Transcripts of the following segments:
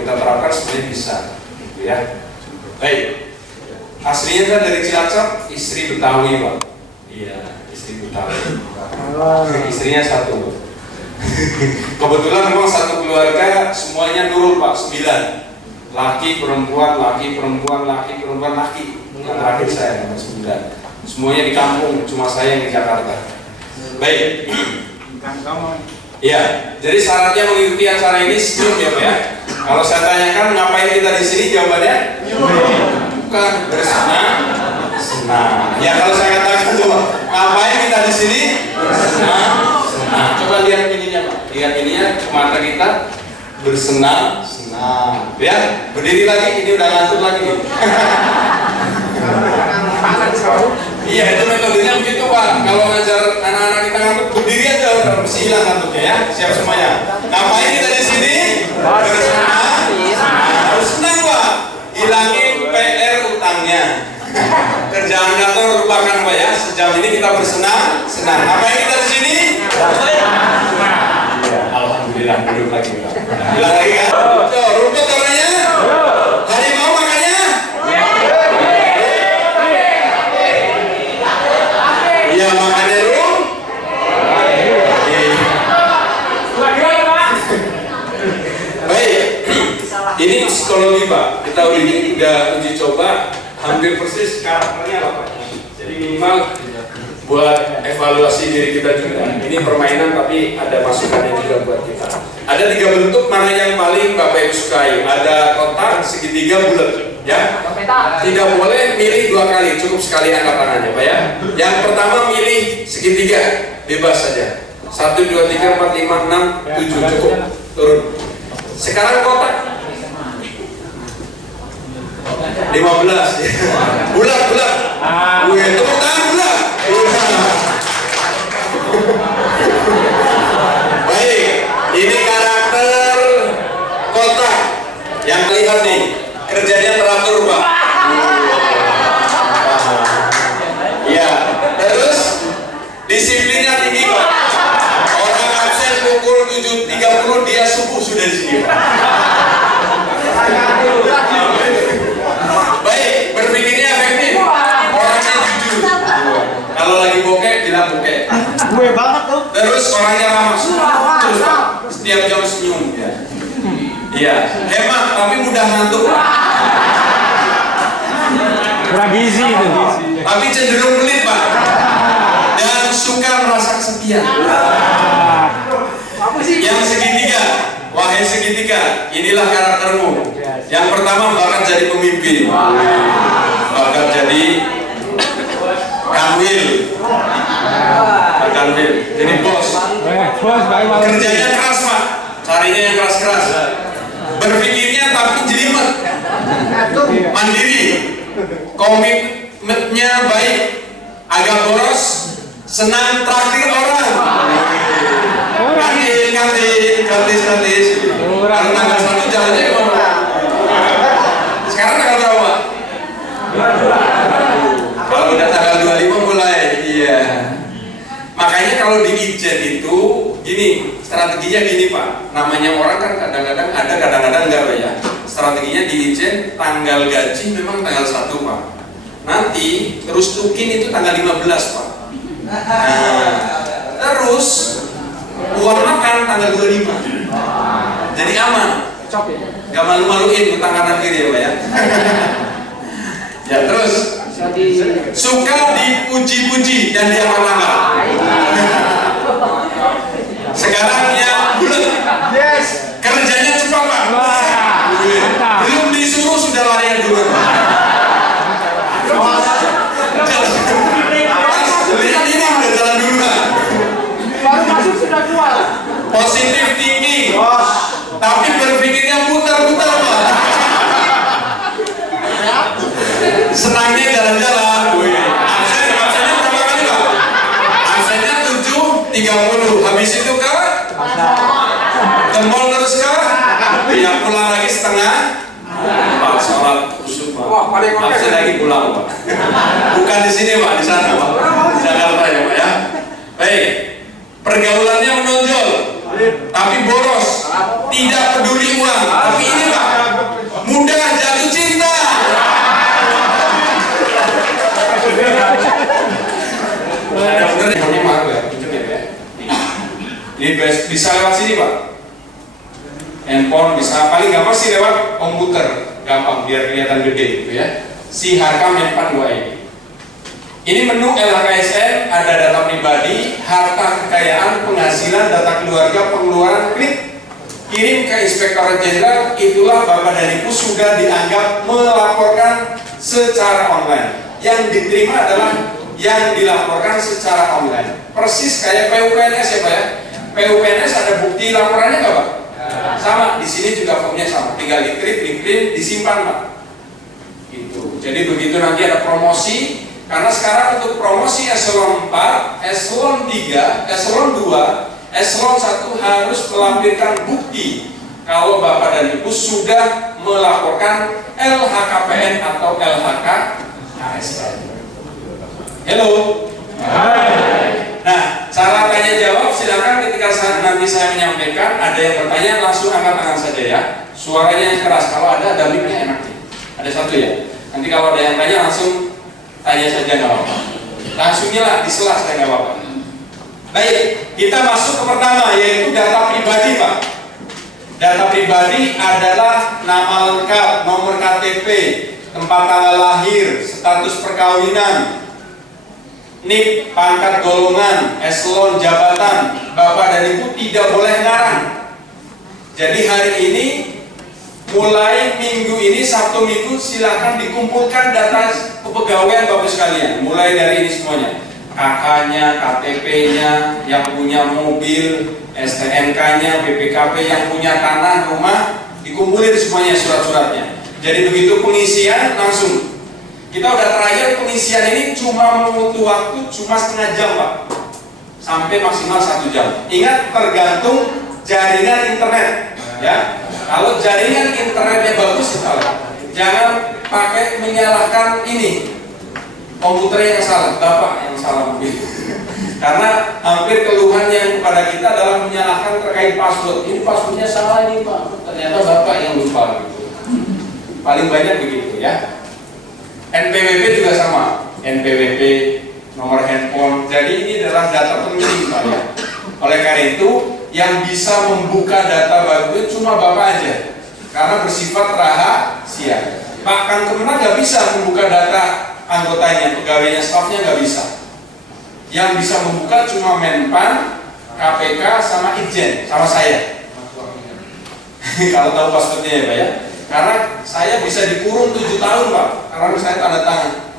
kita terapkan sebenarnya bisa, gitu ya. Baik, aslinya kan dari Cilacap, istri Betawi Pak. Iya, istri Betawi. Istrinya satu. Kebetulan memang satu keluarga semuanya Nurul Pak, 9. Laki, perempuan, laki, perempuan, laki, perempuan, laki. Yang terakhir saya nomor 9. Semuanya di kampung, cuma saya yang di Jakarta. Baik. Ya, jadi syaratnya mengikuti acara ini senyum ya Pak ya. Kalau saya tanyakan ngapain kita di sini, jawabannya bukan, bersenang senang. Ya kalau saya katakan coba ngapain kita di sini, bersenang senang. Coba lihat ininya Pak, lihat ininya mata kita, bersenang senang. Ya, berdiri lagi, ini udah ngantuk lagi nih. Iya, itu metodenya begitu Pak. Kalau ngajar anak-anak kita ngantuk, berdiri aja udah mesti hilang ngantuknya ya. Siap semuanya. Ngapain kita di sini? Bersenang. Harus senang Pak. Hilangin PR utangnya. Kerjaan kantor lupakan Pak ya. Sejam ini kita bersenang, senang. Ngapain kita di sini? Ya, alhamdulillah duduk lagi Pak. Bilang lagi kan? Rumput orangnya? Harimau makannya? Ya makannya baik. Ini psikologi Pak. Kita udah uji coba hampir persis karakternya apa Pak. Jadi minimal buat evaluasi diri kita juga. Ini permainan tapi ada masukannya juga buat kita. Ada 3 bentuk mana yang paling Bapak Ibu sukai. Ada kotak, segitiga, bulat. Ya, tidak boleh milih 2 kali, cukup sekali angkat tangannya Pak ya. Yang pertama milih segitiga, bebas saja. 1, 2, 3, 4, 5, 6, 7 cukup, turun. Sekarang kotak 15 ya. Bulat. Wih, tepuk tangan bulat. Baik, ini karakter kotak yang lihat nih. Kerjanya teratur Pak. Ya, terus disiplinnya tinggi Pak. Orang absen pukul 7.30 dia subuh sudah di sini. Baik, berpikirnya efektif. Orangnya jujur. Kalau lagi bokeh bilang bokeh. Gue banget tuh. Terus orangnya ramah. Terus Pak, setiap jam senyum ya. Iya, hemat tapi mudah ngantuk. Kurang gizi itu. Tapi cenderung pelit Pak. Dan suka merasa kesepian. Yang segitiga, wahai segitiga, inilah karaktermu. Yang pertama bakat jadi pemimpin, bakat jadi kanwil, jadi bos. Kerjanya keras Pak, carinya yang keras-keras. Berpikirnya tapi jelimet, mandiri, komitmennya baik, agak boros, senang traktir orang. Kantis. Karena tanggal 1 jalannya kemana? Sekarang tanggal berapa? Kalau udah tanggal 25 mulai, iya. Makanya kalau di Ijen itu gini, strateginya gini Pak. Namanya orang kan kadang-kadang ada, kadang-kadang enggak Pak ya. Strateginya di Ijen tanggal gaji memang tanggal 1 Pak. Nanti terus tukin itu tanggal 15 Pak. Nah, terus uang makan tanggal 25. Jadi aman. Gak malu-maluin utang kanan kiri ya Pak ya. Ya terus suka dipuji-puji dan diambil-ambil. Sekarang yang bulat. Yes. Kerjanya cepat Pak. Belum disuruh sudah larian dulu. Lihat ini udah jalan dulu Pak. Baru masuk sudah keluar. Positif tinggi. Tapi berpikirnya putar-putar Pak. Senangnya jalan-jalan. Absennya berapa kali Pak? Absennya 7.30. Habis itu ke mall terus ke? Ya pulang lagi setengah. Pak sholat khusyuk Pak. Absen lagi pulang Pak. Bukan di sini Pak, di sana Pak. Di Jakarta ya Pak ya. Baik. Pergaulannya menonjol, tapi boros, tidak peduli uang. Tapi ini Pak, bisa lewat sini Pak. Handphone bisa, paling gampang sih lewat komputer, gampang biar kelihatan gede gitu ya. Si Harkam Menpan 2 ini. Ini menu LHKSN, ada data pribadi, harta kekayaan, penghasilan, data keluarga, pengeluaran, klik kirim ke Inspektorat Jenderal. Itulah Bapak dan Ibu sudah dianggap melaporkan secara online. Yang diterima adalah yang dilaporkan secara online. Persis kayak PUPNS ya Pak ya. PUPNS ada bukti laporannya nggak Pak? Sama, di sini juga formnya sama. Tinggal di-print, disimpan Pak. Gitu. Jadi begitu nanti ada promosi. Karena sekarang untuk promosi eselon 4, eselon 3, eselon 2, eselon 1 harus melampirkan bukti kalau Bapak dan Ibu sudah melaporkan LHKPN atau LHKASN. Halo. Hai. Nah, cara tanya jawab silakan ketika nanti saya menyampaikan, ada yang bertanya langsung angkat tangan saja ya. Suaranya yang keras, kalau ada mic-nya enak nih. Ada satu ya. Nanti kalau ada yang tanya langsung tanya saja nggak apa-apa. Langsungnya lah disela saja nggak apa-apa. Baik, kita masuk ke pertama yaitu data pribadi Pak. Data pribadi adalah nama lengkap, nomor KTP, tempat tanggal lahir, status perkawinan, NIK, pangkat golongan, eselon jabatan. Bapak dan Ibu tidak boleh ngarang. Jadi hari ini mulai minggu ini, Sabtu Minggu, silakan dikumpulkan data kepegawaian Bapak sekalian. Mulai dari ini semuanya, KK-nya, KTP-nya, yang punya mobil, STNK-nya, BPKP, yang punya tanah, rumah, dikumpulin semuanya surat-suratnya. Jadi begitu pengisian langsung. Kita udah terakhir pengisian ini cuma membutuh waktu cuma setengah jam Pak, sampai maksimal 1 jam. Ingat tergantung jaringan internet ya. Kalau jaringan internetnya bagus kita jangan pakai menyalahkan ini komputer yang salah, Bapak yang salah mungkin. Karena hampir keluhan yang kepada kita adalah menyalahkan terkait password. Ini passwordnya salah ini Pak, ternyata Bapak yang lupa gitu. Paling banyak begitu ya. NPWP juga sama, NPWP, nomor handphone. Jadi ini adalah data penting Pak ya. Oleh karena itu yang bisa membuka data baru itu cuma Bapak aja, karena bersifat rahasia. Pak Kemenag nggak bisa membuka data anggotanya, pegawainya, stafnya nggak bisa. Yang bisa membuka cuma Menpan, KPK, sama Itjen, sama saya. Kalau tahu passwordnya ya Pak ya. Karena saya bisa dikurung 7 tahun Pak, karena saya tanda tangan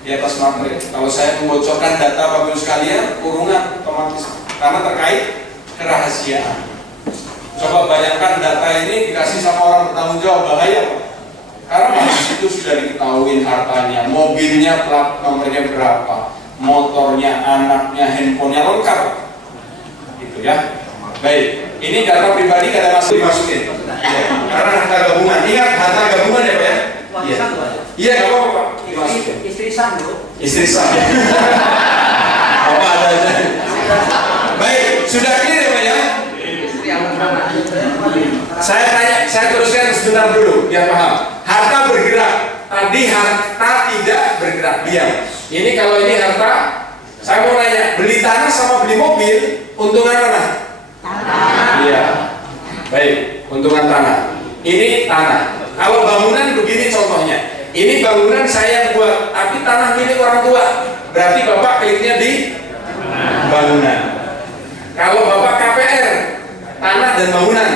di atas materi. Kalau saya membocorkan data Bapak Ibu sekalian, kurungan otomatis karena terkait kerahasiaan. Coba bayangkan data ini dikasih sama orang bertanggung jawab, bahaya Pak. Karena itu sudah diketahui hartanya, mobilnya, plat nomornya berapa, motornya, anaknya, handphonenya lengkap, gitu ya. Baik, ini data pribadi gak ada dimasukin ya, karena harta gabungan. Ingat harta gabungan ya Pak ya. Iya, iya nggak apa-apa Pak. Istri sah loh. Istri sah. Apa ada aja. Baik, sudah clear ya Pak ya. Saya teruskan sebentar dulu biar paham. Harta bergerak. Tadi harta tidak bergerak, diam. Ini kalau ini harta, saya mau nanya, beli tanah sama beli mobil, untungan mana? Iya. Baik, untungan tanah. Ini tanah. Kalau bangunan begini contohnya. Ini bangunan saya buat, tapi tanah milik orang tua. Berarti Bapak kliknya di bangunan. Kalau Bapak KPR, tanah dan bangunan,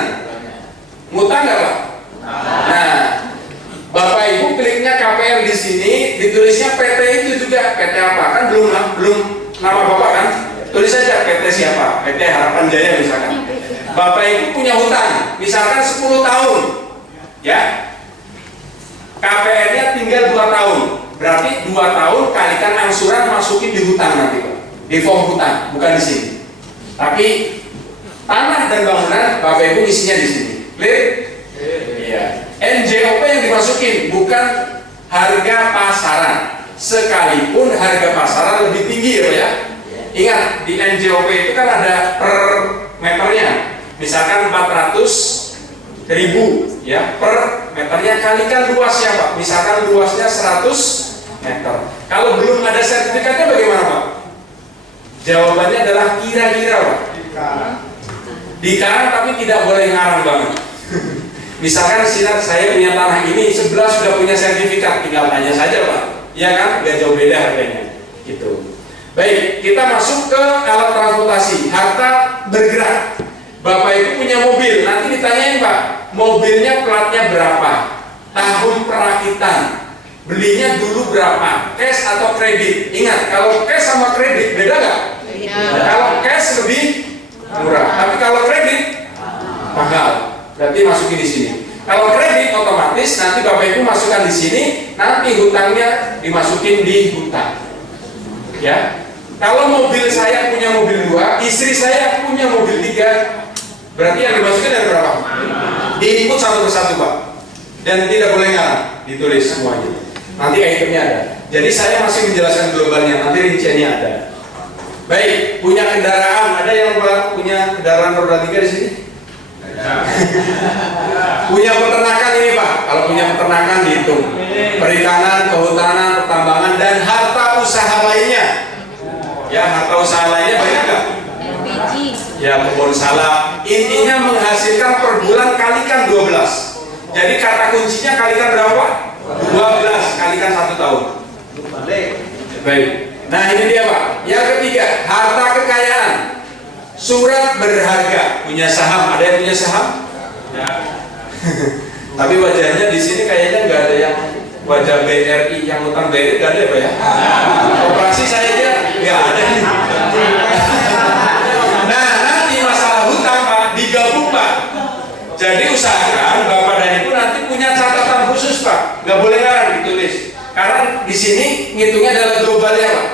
ngutang nggak Pak? Nah, Bapak Ibu kliknya KPR di sini, ditulisnya PT itu juga. PT apa? Kan belum nama Bapak kan? Tulis saja PT siapa? PT Harapan Jaya misalkan. Bapak Ibu punya hutang, misalkan 10 tahun, ya. KPR-nya tinggal 2 tahun, berarti 2 tahun kalikan angsuran masukin di hutang nanti, Pak. Di form hutang, bukan di sini. Tapi tanah dan bangunan Bapak Ibu isinya di sini. Clear? Iya. NJOP yang dimasukin bukan harga pasaran, sekalipun harga pasaran lebih tinggi ya Pak ya. Ingat di NJOP itu kan ada per meternya. Misalkan 400.000 ya per meternya, kalikan luasnya Pak. Misalkan luasnya 100 meter. Kalau belum ada sertifikatnya bagaimana Pak? Jawabannya adalah kira-kira Pak. Dikarang tapi tidak boleh ngarang banget. Misalkan saya punya tanah ini, sebelah sudah punya sertifikat, tinggal tanya saja Pak. Ya kan, nggak jauh beda harganya. Gitu. Baik, kita masuk ke alat transportasi, harta bergerak. Bapak Ibu punya mobil, nanti ditanyain Pak, mobilnya platnya berapa, tahun perakitan, belinya dulu berapa, cash atau kredit. Ingat, kalau cash sama kredit beda nggak? Kalau cash lebih murah, tapi kalau kredit mahal. Berarti masukin di sini. Kalau kredit otomatis nanti Bapak Ibu masukkan di sini, nanti hutangnya dimasukin di hutang. Ya. Kalau mobil saya punya mobil 2, istri saya punya mobil 3, berarti yang dimasukin ada berapa? Diinput satu persatu Pak. Dan tidak boleh ngarang, ditulis semuanya. Nanti itemnya ada. Jadi saya masih menjelaskan globalnya, nanti rinciannya ada. Baik, punya kendaraan, ada yang punya kendaraan roda 3 di sini? Punya peternakan ini Pak. Kalau punya peternakan dihitung. Perikanan, kehutanan, pertambangan, dan harta usaha lainnya. Ya, harta usaha lainnya banyak nggak? Ya, kebun salak. Intinya menghasilkan per bulan kalikan 12. Jadi kata kuncinya kalikan berapa? 12 kalikan 1 tahun. Baik. Nah ini dia Pak. Yang ketiga, harta kekayaan. Surat berharga. Punya saham. Ada yang punya saham? Ya. Tapi wajahnya di sini kayaknya nggak ada yang wajah BRI yang utang BRI nggak ada Pak ya? Operasi saya aja nggak ada. Nah nanti masalah hutang Pak digabung Pak. Jadi usahakan Bapak dan Ibu nanti punya catatan khusus Pak. Nggak boleh ngarang ditulis. Karena di sini ngitungnya adalah globalnya Pak.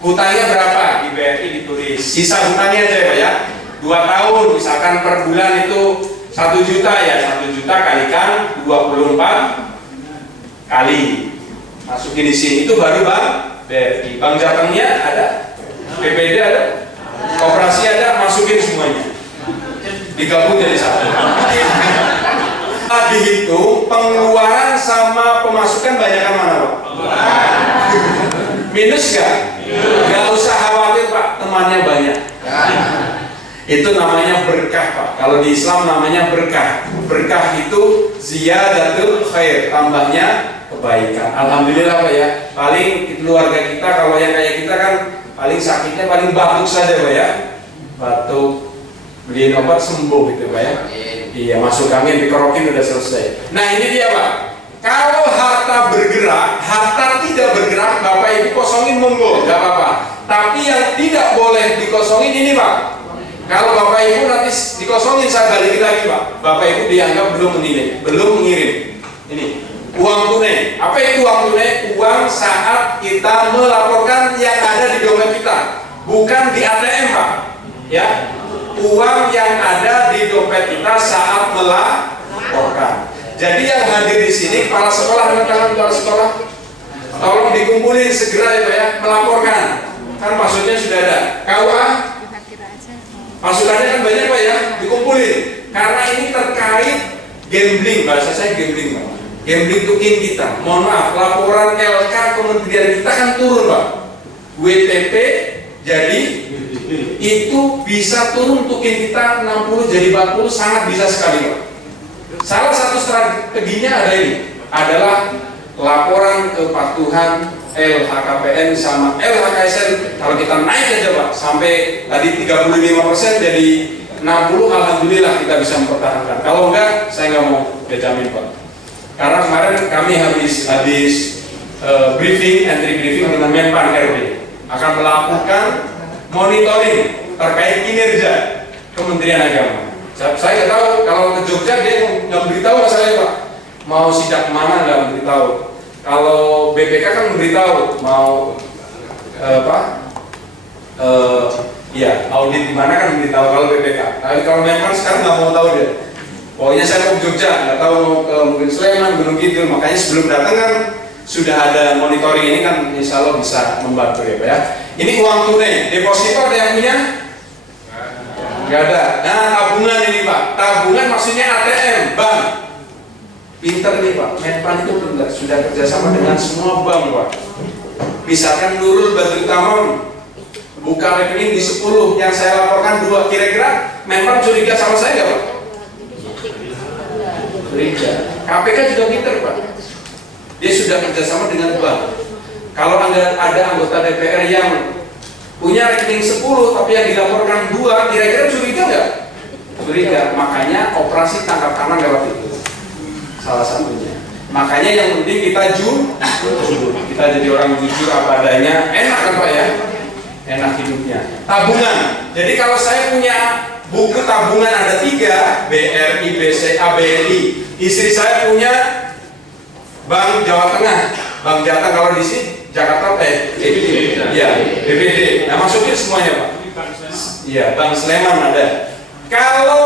Hutangnya berapa di BRI ditulis. Sisa hutangnya aja Pak ya. 2 tahun misalkan per bulan itu 1 juta ya. 1 juta kalikan 24 kali. Masukin di sini itu baru Bang BRI. Bank Jatengnya ada, BPD ada, koperasi ada, masukin semuanya. Digabung jadi satu. Dihitung pengeluaran sama pemasukan banyakan mana Pak? Minus nggak? Nggak usah khawatir Pak, temannya banyak. Itu namanya berkah Pak. Kalau di Islam namanya berkah. Berkah itu ziyadatul khair, tambahnya kebaikan. Alhamdulillah Pak ya. Paling keluarga kita kalau yang kayak kita kan paling sakitnya paling batuk saja Pak ya. Batuk, beliin obat sembuh gitu Pak ya. Iya, masuk angin dikerokin udah selesai. Nah ini dia Pak. Kalau harta bergerak, harta tidak bergerak, Bapak Ibu kosongin monggo, nggak apa-apa. Tapi yang tidak boleh dikosongin ini Pak. Kalau Bapak Ibu nanti dikosongin saya balikin lagi Pak. Bapak Ibu dianggap belum menilai, belum mengirim. Ini uang tunai. Apa itu uang tunai? Uang saat kita melaporkan yang ada di dompet kita, bukan di ATM Pak. Ya. Uang yang ada di dompet kita saat melaporkan. Jadi yang hadir di sini kepala sekolah dan kepala sekolah, tolong dikumpulin segera ya Pak ya, melaporkan. Kan maksudnya sudah ada. KUA masukannya kan banyak Pak ya, dikumpulin. Karena ini terkait gambling, bahasa saya gambling Pak. Gambling tukin kita. Mohon maaf, laporan LK kementerian kita kan turun Pak. WTP jadi itu bisa turun tukin kita 60 jadi 40, sangat bisa sekali Pak. Salah satu strateginya ada ini, adalah laporan kepatuhan LHKPN sama LHKSN. Kalau kita naik aja Pak, sampai tadi 35% jadi 60, alhamdulillah kita bisa mempertahankan. Kalau enggak, saya nggak mau jamin Pak. Karena kemarin kami habis briefing, entry briefing dengan Menpan RB akan melakukan monitoring terkait kinerja Kementerian Agama. Saya nggak tahu kalau ke Jogja dia nggak beritahu masalahnya Pak. Mau sidak mana nggak beritahu. Kalau BPK kan beritahu mau ya audit di mana kan beritahu kalau BPK. Tapi kalau memang sekarang nggak mau tahu dia. Pokoknya saya mau ke Jogja, nggak tahu mau ke mungkin Sleman, Gunung Kidul. Makanya sebelum datang kan sudah ada monitoring ini kan, insya Allah bisa membantu ya Pak ya. Ini uang tunai, deposito ada yang punya? Nggak ada. Nah tabungan ini Pak, tabungan maksudnya ATM, bank. Pinter nih Pak, Menpan itu pinter, sudah kerjasama dengan semua bank Pak. Misalkan Nurul Badrul Tamam, buka rekening di 10, yang saya laporkan 2. Kira-kira member curiga sama saya nggak Pak? Curiga. KPK juga pinter Pak. Dia sudah kerjasama dengan bank. Kalau ada anggota DPR yang punya rekening 10 tapi yang dilaporkan 2, kira-kira curiga nggak? Curiga. Makanya operasi tangkap tangan lewat itu salah satunya. Makanya yang penting kita jujur, kita jadi orang jujur apa adanya. Enak kan Pak ya? Enak hidupnya. Tabungan. Jadi kalau saya punya buku tabungan ada 3, BRI, BCA, BRI. Istri saya punya Bank Jawa Tengah, Bank Jateng. Kalau di sini Jakarta BPD. Ya, BPD. Nah masukin semuanya Pak. Iya, Bank Sleman ada. Kalau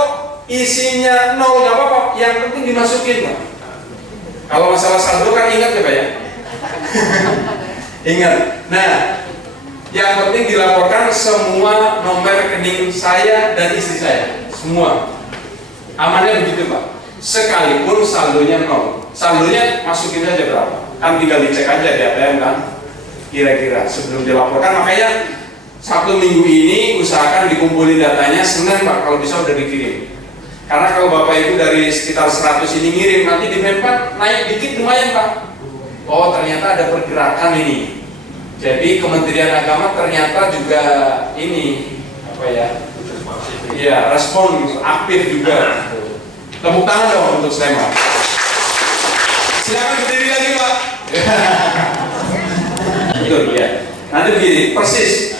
isinya 0 nggak apa-apa, yang penting dimasukin Pak. Kalau masalah saldo kan ingat ya Pak ya? Ingat. Nah, yang penting dilaporkan semua nomor rekening saya dan istri saya, semua. Amannya begitu Pak. Sekalipun saldonya 0, saldonya masukin aja berapa? Kan tinggal dicek aja di ATM kan. Kira-kira sebelum dilaporkan. Makanya Sabtu minggu ini usahakan dikumpulin datanya, Senin Pak kalau bisa udah dikirim. Karena kalau Bapak Ibu dari sekitar 100 ini ngirim, nanti di Menpan naik dikit lumayan Pak. Oh ternyata ada pergerakan ini. Jadi Kementerian Agama ternyata juga ini apa ya? Iya, respon gitu, aktif juga. Tepuk tangan dong untuk Sleman. Silakan berdiri lagi Pak. Betul ya. Nanti begini, persis.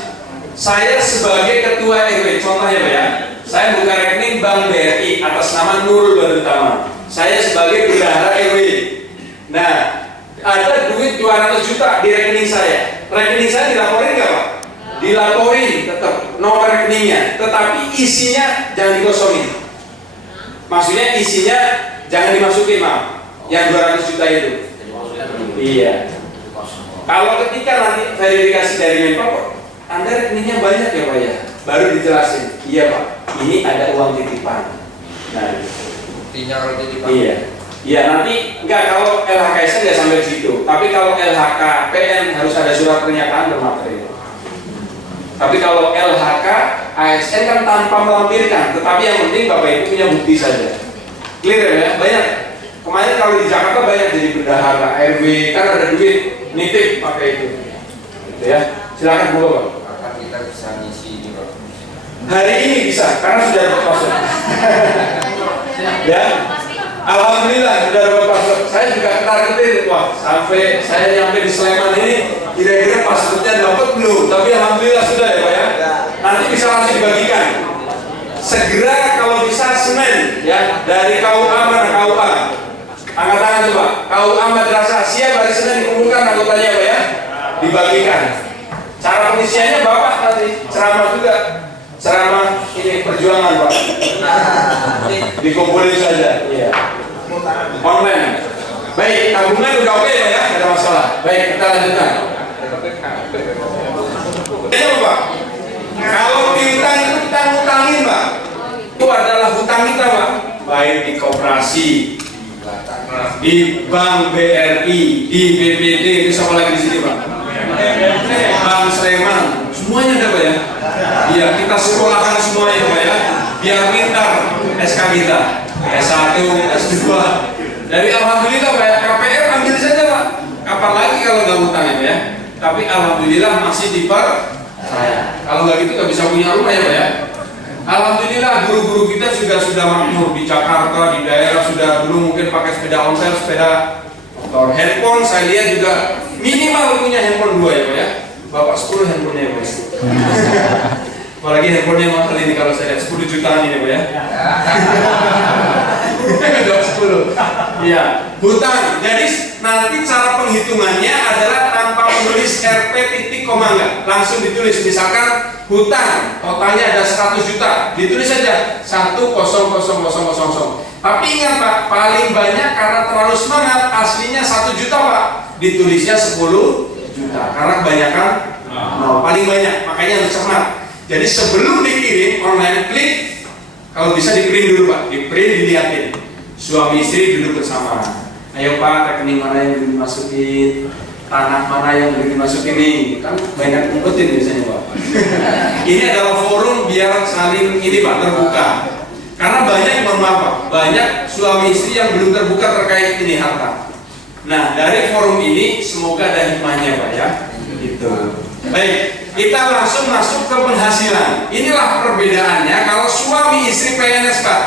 Saya sebagai ketua RW, contohnya Pak ya. Saya buka rekening Bank BRI atas nama Nurul Badrutama. Saya sebagai bendahara RW. Nah, ada duit 200 juta di rekening saya. Rekening saya dilaporin nggak Pak? Dilaporin tetap nomor rekeningnya, tetapi isinya jangan dikosongin. Maksudnya isinya jangan dimasukin Pak. Yang 200 juta itu. Iya. Kalau ketika nanti verifikasi dari Menpora, Anda rekeningnya banyak ya Pak ya? Baru dijelasin, iya Pak, ini ada uang titipan. Nah, buktinya kalau titipan. Iya. Iya nanti enggak, kalau LHKSN nggak sampai di situ. Tapi kalau LHKPN harus ada surat pernyataan bermateri. Tapi kalau LHK, ASN kan tanpa melampirkan. Tetapi yang penting Bapak Ibu punya bukti saja. Clear ya? Banyak. Kemarin kalau di Jakarta banyak jadi bendahara RW, kan ada duit nitip pakai itu. Gitu ya. Silakan Bu Bapak. Akan kita bisa ngisi ini Pak. Hari ini bisa, karena sudah dapat password. Ya, alhamdulillah sudah dapat password. Saya juga ketar-ketir, wah sampai saya nyampe di Sleman ini, kira-kira passwordnya dapat belum? Tapi alhamdulillah sudah ya Pak ya. Nanti bisa langsung dibagikan. Segera kalau bisa Senin, ya dari KUA mana KUA? Angkat tangan coba. KUA Madrasah siap hari Senin dikumpulkan anggotanya Pak ya, dibagikan. Cara pengisiannya Bapak nanti ceramah juga. Ceramah ini perjuangan Pak. Dikumpulin saja. Iya. Online. Baik, tabungan udah oke Pak ya, tidak ada masalah. Baik, kita lanjutkan. Ini apa Pak? Kalau piutang itu kita ngutangin Pak. Itu adalah hutang kita Pak. Baik di koperasi, di Bank BRI, di BPD, itu sama lagi di sini Pak. Bank Sleman, semuanya ada Pak ya. Iya, kita sekolahkan semuanya Pak ya, biar pintar SK kita, S1, S2. Dari alhamdulillah Pak ya, KPR ambil saja Pak. Kapan lagi kalau nggak hutang ya? Tapi alhamdulillah masih dipercaya. Kalau nggak gitu nggak bisa punya rumah ya Pak ya. Alhamdulillah guru-guru kita juga sudah makmur di Jakarta, di daerah sudah dulu mungkin pakai sepeda ontel, sepeda motor, handphone. Saya lihat juga minimal punya handphone 2 ya Pak ya. Bapak 10 handphonenya Pak ya. Apalagi handphonenya mahal ini kalau saya lihat 10 jutaan ini Pak ya. Udah 10. Iya, hutang. Jadi nanti cara penghitungannya adalah tanpa menulis RP titik koma enggak, langsung ditulis misalkan hutang totalnya ada 100 juta, ditulis saja 1000000. Tapi ingat Pak, paling banyak karena terlalu semangat aslinya 1 juta Pak, ditulisnya 10 juta karena kebanyakan paling banyak, makanya harus cermat. Jadi sebelum dikirim online, klik, kalau bisa di print dulu Pak, di print dilihatin, suami istri duduk bersama. Ayo Pak, rekening mana yang dimasukin? tanah mana yang boleh dimasukin ini, kan banyak ngumpetin biasanya Pak. Ini adalah forum biar saling ini Pak, terbuka. Karena banyak, mohon maaf Pak, banyak suami istri yang belum terbuka terkait ini harta. Nah, dari forum ini semoga ada hikmahnya Pak ya. Gitu. Baik, kita langsung masuk ke penghasilan. Inilah perbedaannya kalau suami istri PNS Pak.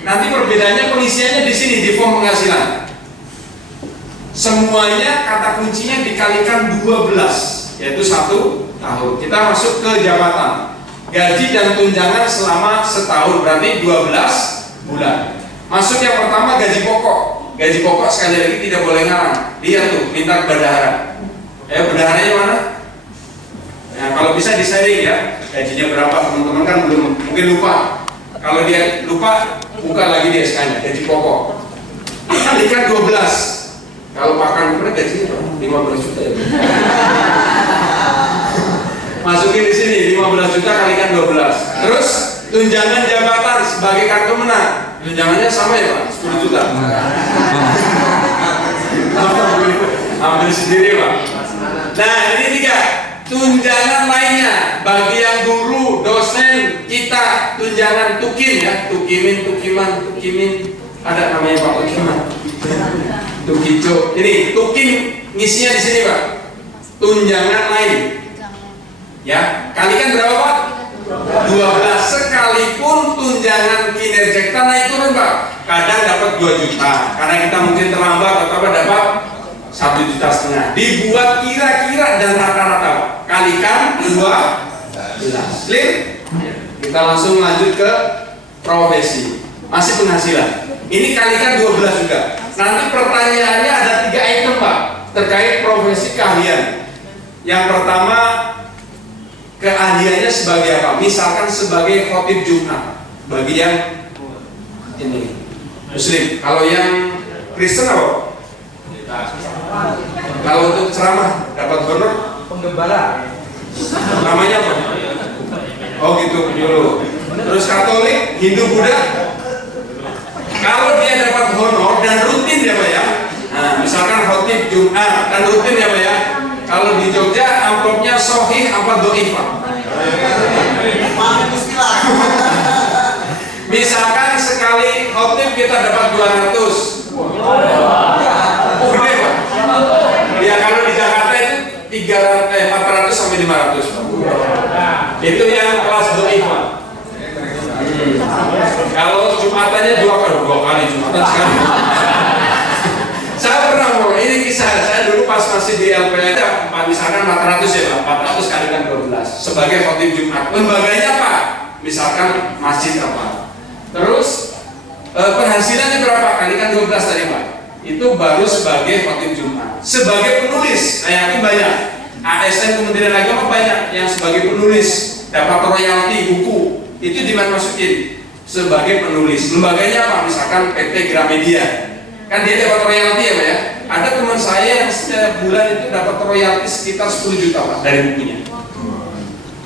Nanti perbedaannya pengisiannya di sini di form penghasilan. Semuanya kata kuncinya dikalikan 12, yaitu 1 tahun. Kita masuk ke jabatan. Gaji dan tunjangan selama setahun berarti 12 bulan. Masuk yang pertama gaji pokok. Gaji pokok sekali lagi tidak boleh ngarang. Lihat tuh, minta bendahara. Bendaharanya mana? Nah, kalau bisa di-sharing ya. Gajinya berapa, teman-teman kan belum mungkin lupa. Kalau dia lupa, buka lagi di SK-nya, gaji pokok. Kalikan 12. Kalau makan pernah gajinya 15 juta ya. Masukin di sini 15 juta kalikan 12. Terus tunjangan jabatan sebagai kartu menang. Tunjangannya sama ya Pak, 10 juta. Ambil sendiri Pak. Nah ini 3. Tunjangan lainnya bagi yang guru, dosen, kita tunjangan tukin ya, tukimin, tukiman, tukimin, ada namanya Pak tukiman, tukijo. Ini tukin ngisinya di sini Pak. Tunjangan lain, ya kalikan berapa Pak? 12. Sekalipun tunjangan kinerja kita naik turun Pak. Kadang dapat 2 juta, karena kita mungkin terlambat atau apa dapat 1,5 juta. Dibuat kira-kira dan rata-rata kalikan 12. Clear? Kita langsung lanjut ke profesi. Masih penghasilan. Ini kalikan 12 juga. Nanti pertanyaannya ada 3 item Pak terkait profesi keahlian. Yang pertama, keahliannya sebagai apa? Misalkan sebagai khotib Jumat bagi yang ini Muslim. Kalau yang Kristen apa? Kalau untuk ceramah dapat honor Penggembala. namanya apa? Oh gitu, penyuluh. Terus Katolik, Hindu, Buddha. Kalau dia dapat honor dan rutin ya Pak ya. Nah, misalkan khotib Jumat dan rutin ya Pak ya. Kalau di Jogja amplopnya sohih apa doif Pak? Misalkan sekali khotib kita dapat 200. Gede Pak. Ya kalau di Jakarta itu 400 sampai 500 Pak. Itu yang kelas doif Pak. Kalau Jumatannya 2 kali Jumatan sekali. Saya pernah mau, ini kisah saya dulu pas masih di LPH, misalkan 400 ya Pak, 400 kalikan 12 sebagai khotib Jumat. Lembaganya apa? Misalkan masjid apa. Terus penghasilannya berapa? Kalikan 12 tadi Pak. Itu baru sebagai khotib Jumat. Sebagai penulis, saya yakin banyak. ASN Kementerian Agama banyak yang sebagai penulis dapat royalti buku. Itu dimasukin sebagai penulis. Lembaganya apa? Misalkan PT Gramedia. Kan dia dapat royalti ya Pak ya. Ada teman saya yang setiap bulan itu dapat royalti sekitar 10 juta Pak dari bukunya.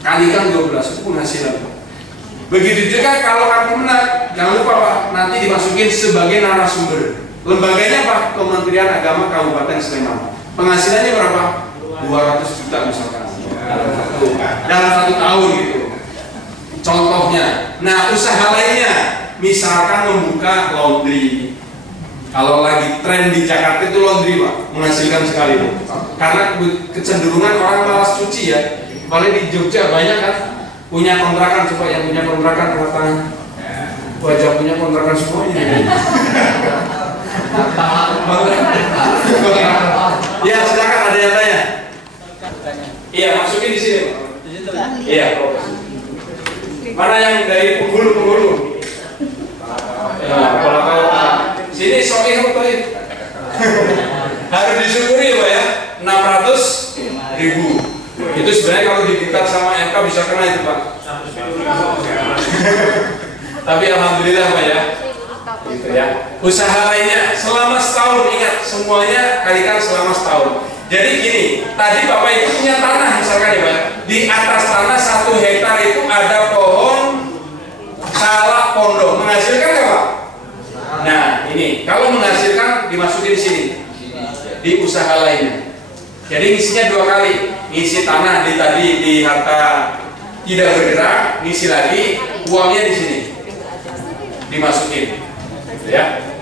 Kalikan 12 itu penghasilan Pak. Begitu juga kalau kartu menang, jangan lupa Pak, nanti dimasukin sebagai narasumber. Lembaganya Pak, Kementerian Agama Kabupaten Sleman. Penghasilannya berapa? 200 juta misalkan. Dalam 1 tahun gitu. Contohnya. Nah, usaha lainnya, misalkan membuka laundry. Kalau lagi tren di Jakarta itu laundry Pak, menghasilkan sekali Pak. Karena kecenderungan orang malas cuci ya. Paling di Jogja banyak kan punya kontrakan, coba yang punya kontrakan angkat tangan. Wajah punya kontrakan semuanya. Ya silakan, ada yang tanya. Iya, masukin di sini Pak. Iya. Mana yang dari penghulu? Ya, kalau sini sohih atau toib? Harus disyukuri ya Pak ya. 600.000. Itu sebenarnya kalau didikat sama MK bisa kena itu Pak. Tapi alhamdulillah Pak ya. Gitu ya. Usaha lainnya selama setahun, ingat semuanya kalikan selama setahun. Jadi gini, tadi Bapak itu punya tanah misalkan ya Pak. Di atas tanah 1 hektar itu ada pohon salak pondok, menghasilkan nggak Pak? Nah ini kalau menghasilkan dimasukin di sini di usaha lainnya. Jadi ngisinya 2 kali, ngisi tanah di harta tidak bergerak, ngisi lagi uangnya di sini dimasukin, gitu ya.